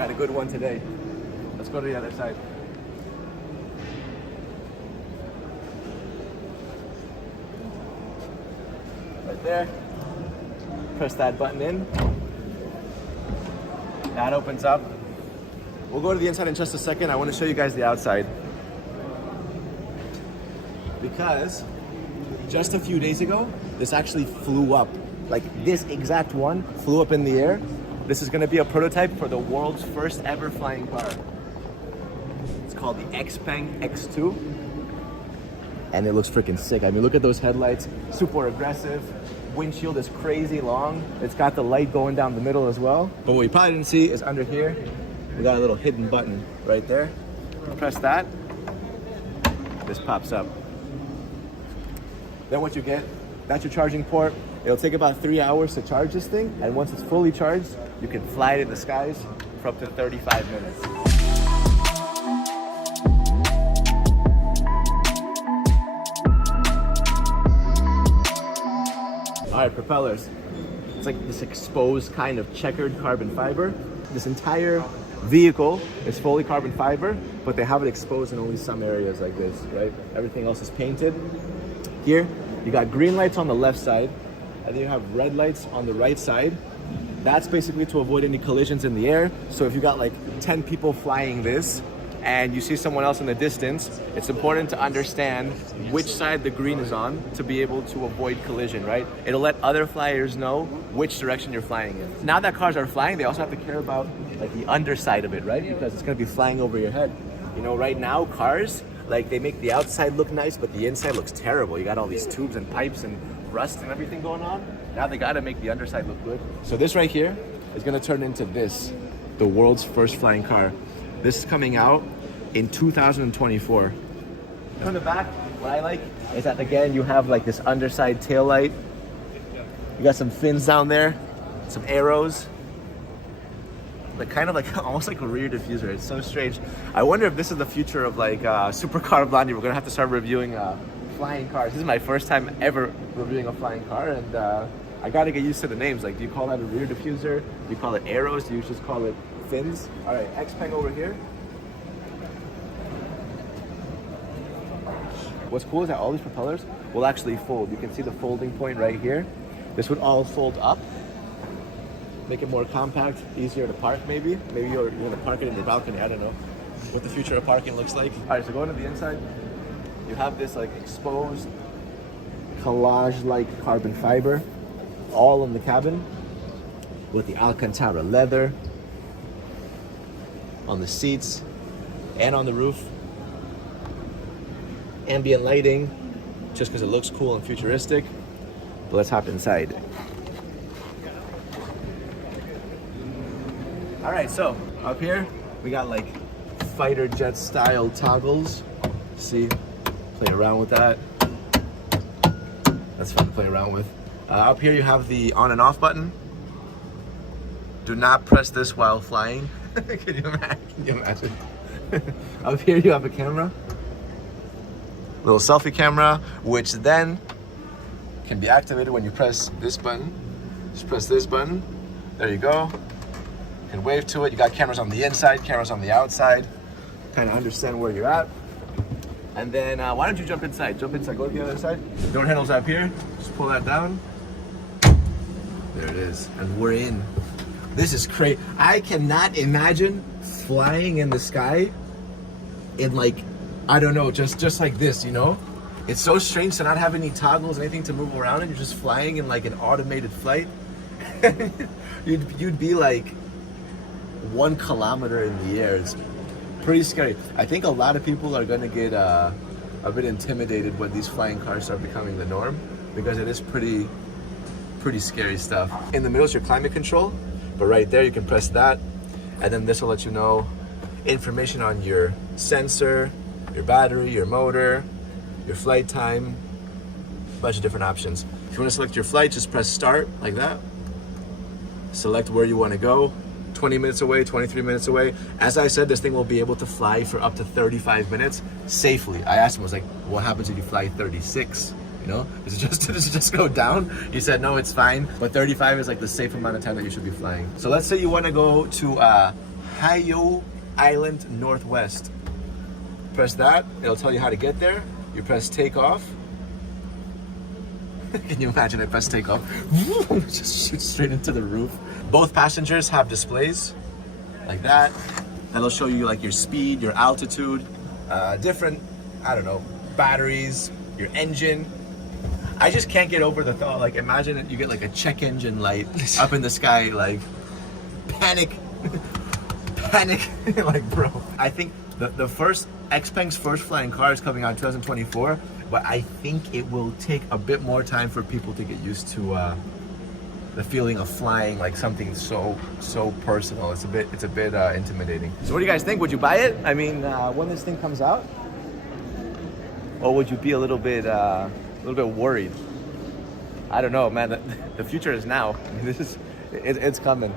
got a good one today. Let's go to the other side. Right there. Press that button in. That opens up. We'll go to the inside in just a second. I want to show you guys the outside. Because just a few days ago, this actually flew up. Like this exact one flew up in the air. This is going to be a prototype for the world's first ever flying car. It's called the Xpeng X2. And it looks freaking sick. I mean, look at those headlights, super aggressive. Windshield is crazy long. It's got the light going down the middle as well. But what you probably didn't see is under here, we got a little hidden button right there. Press that, this pops up. Then what you get, that's your charging port. It'll take about 3 hours to charge this thing. And once it's fully charged, you can fly it in the skies for up to 35 minutes. All right, propellers. It's like this exposed kind of checkered carbon fiber. This entire vehicle is fully carbon fiber, but they have it exposed in only some areas like this, right? Everything else is painted. Here, you got green lights on the left side, and then you have red lights on the right side. That's basically to avoid any collisions in the air. So if you got like 10 people flying this, and you see someone else in the distance, it's important to understand which side the green is on to be able to avoid collision, right? It'll let other flyers know which direction you're flying in. Now that cars are flying, they also have to care about like the underside of it, right? Because it's gonna be flying over your head. You know, right now cars, like they make the outside look nice, but the inside looks terrible. You got all these tubes and pipes and rust and everything going on. Now they gotta make the underside look good. So this right here is gonna turn into this, the world's first flying car. This is coming out in 2024. From the back, what I like is that again, you have like this underside tail light. You got some fins down there, some arrows. Like kind of like almost like a rear diffuser. It's so strange. I wonder if this is the future of like Supercar Blondie. We're gonna have to start reviewing flying cars. This is my first time ever reviewing a flying car, and I gotta get used to the names. Like, do you call that a rear diffuser? Do you call it arrows? Do you just call it fins? All right, Xpeng over here. What's cool is that all these propellers will actually fold. You can see the folding point right here. This would all fold up, make it more compact, easier to park maybe. Maybe you're gonna park it in your balcony, I don't know what the future of parking looks like. All right, so going to the inside, you have this like exposed collage-like carbon fiber all in the cabin with the Alcantara leather on the seats and on the roof. Ambient lighting, just because it looks cool and futuristic. But let's hop inside. All right, so up here, we got like fighter jet style toggles. See, play around with that. That's fun to play around with. Up here you have the on and off button. Do not press this while flying. Can you imagine? Up here you have a camera. Little selfie camera, which then can be activated when you press this button. Just press this button. There you go. You can wave to it. You got cameras on the inside, cameras on the outside. Kind of understand where you're at. And then why don't you jump inside? Jump inside, go to the other side. Door handle's up here. Just pull that down. There it is. And we're in. This is crazy. I cannot imagine flying in the sky in like, I don't know, just like this, you know? It's so strange to not have any toggles, anything to move around, and you're just flying in like an automated flight. you'd be like 1 kilometer in the air. It's pretty scary. I think a lot of people are gonna get a bit intimidated when these flying cars start becoming the norm, because it is pretty scary stuff. In the middle is your climate control, but right there you can press that, and then this will let you know information on your sensor, your battery, your motor, your flight time, a bunch of different options. If you want to select your flight, just press start like that. Select where you want to go, 20 minutes away, 23 minutes away. As I said, this thing will be able to fly for up to 35 minutes safely. I asked him, I was like, what happens if you fly 36? You know, does it just go down? He said, no, it's fine. But 35 is like the safe amount of time that you should be flying. So let's say you want to go to Ohio Island Northwest. Press that, it'll tell you how to get there. You press takeoff. Can you imagine I press takeoff? Just shoot straight into the roof. Both passengers have displays like that. That'll show you like your speed, your altitude, different, I don't know, batteries, your engine. I just can't get over the thought, like imagine you get like a check engine light up in the sky, like panic, like bro. I think the first, Xpeng's first flying car is coming out in 2024, but I think it will take a bit more time for people to get used to the feeling of flying like something so personal. It's a bit intimidating. So what do you guys think? Would you buy it? I mean, when this thing comes out, or would you be a little bit worried? I don't know, man. The future is now. I mean, it's coming.